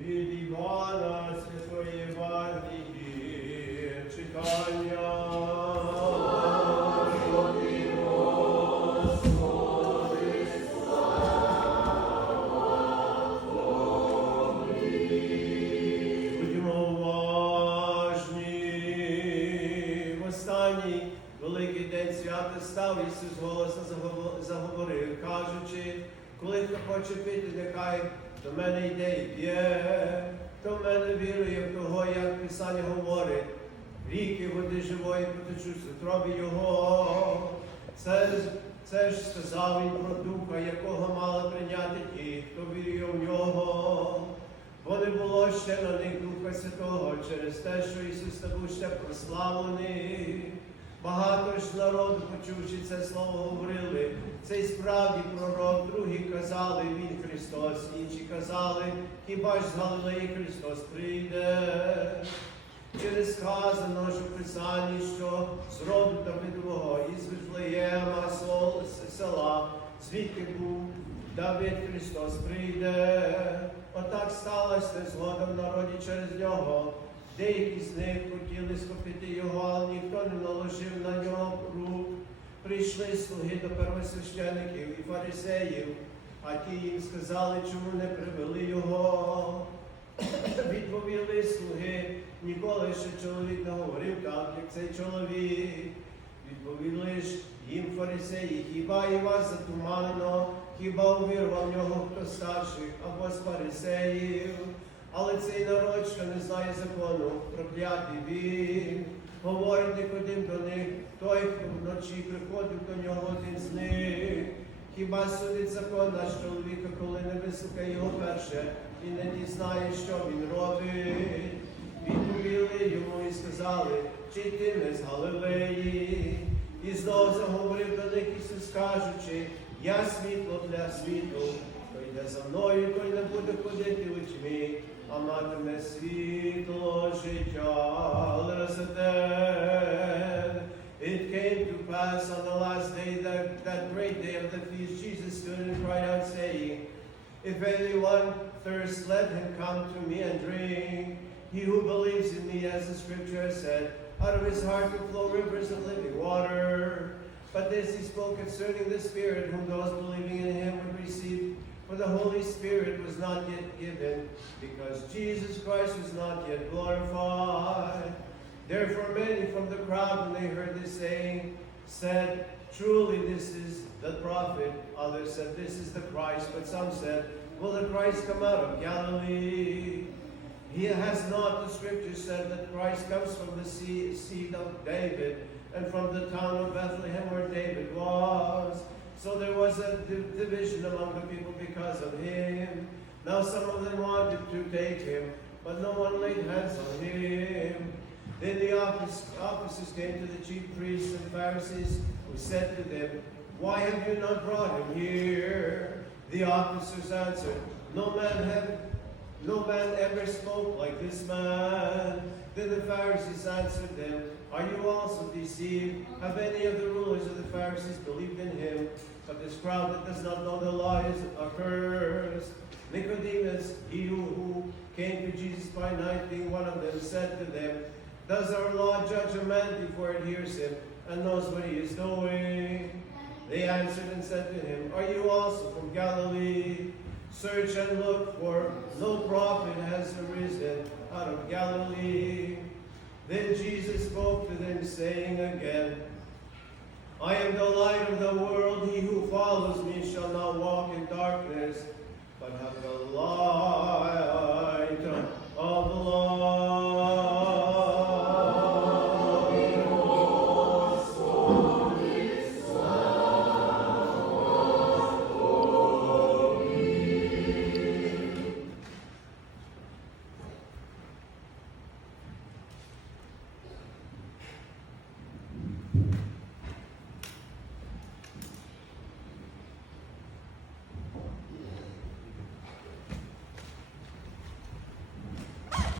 Від Івана Святої Євангелії читання. Будьмо уважні. В останній великий день свята став Ісус голосно загово- заговорив, кажучи, коли хто хоче пити, нехай до мене йде і п'є, хто в мене вірує в того, як Писання говорить, ріки води живої потечуть з утробі Його. Це, це ж сказав він про духа, якого мали прийняти ті, хто вірує в нього. Бо не було ще на них Духа Святого через те, що Ісус був ще прославлений. Багато ж народу, почувши це слово, говорили, це й справді пророк, другі казали, Він Христос, інші казали, хіба ж з Галилеї Христос прийде. Через сказано, що в Писанні, що з роду Давидового із Вифлеєма сол- села, звідки був Давид Христос прийде. Отак сталося згодом народі через нього. Деякі з них хотіли схопити його, але ніхто не наложив на нього рук. Прийшли слуги до первосвящеників і фарисеїв, а ті їм сказали, чому не привели його. Відповіли слуги, ніколи ще чоловік не говорив так, як цей чоловік. Відповіли ж їм фарисеї, хіба і вас затуманено, хіба увірував в нього хто старших або з фарисеїв. Але цей народ, що не знає закону, проклятий він. Говорить Никодим до них, той, хто вночі приходив до нього один з них. Хіба судить закон наш чоловіка, коли не вислухає його перше і не дізнає, що він робить? Відповіли йому і сказали, чи ти не з Галилеї? І знов заговорив до них Ісус, кажучи, я світло для світу, хто йде за мною, той не буде ходити а матиме світло життя. Але then it came to pass on the last day, that, that great day of the feast, Jesus stood and cried out, saying, If anyone thirsts, let him come to me and drink. He who believes in me, as the scripture has said, out of his heart will flow rivers of living water. But this he spoke concerning the Spirit, whom those believing in him would receive. For the Holy Spirit was not yet given, because Jesus Christ was not yet glorified. Therefore, many from the crowd, when they heard this saying, said, Truly, this is the prophet. Others said, This is the Christ. But some said, Will the Christ come out of Galilee? He has not, the scripture said, that Christ comes from the seed of David and from the town of Bethlehem where David was. So there was a di- division among the people because of him. Now some of them wanted to take him, but no one laid hands on him. Then the office, officers came to the chief priests and Pharisees, who said to them, Why have you not brought him here? The officers answered, No man have no man ever spoke like this man. Then the Pharisees answered them, Are you also deceived? Have any of the rulers of the Pharisees believed in him? But this crowd that does not know the law is accursed. Nicodemus, he who, came to Jesus by night, being one of them, said to them, Does our law judge a man before it hears him and knows what he is doing? They answered and said to him, Are you also from Galilee? Search and look, for no prophet has arisen out of Galilee. Then Jesus spoke to them, saying again, I am the light of the world. He who follows me shall not walk in darkness, but have the light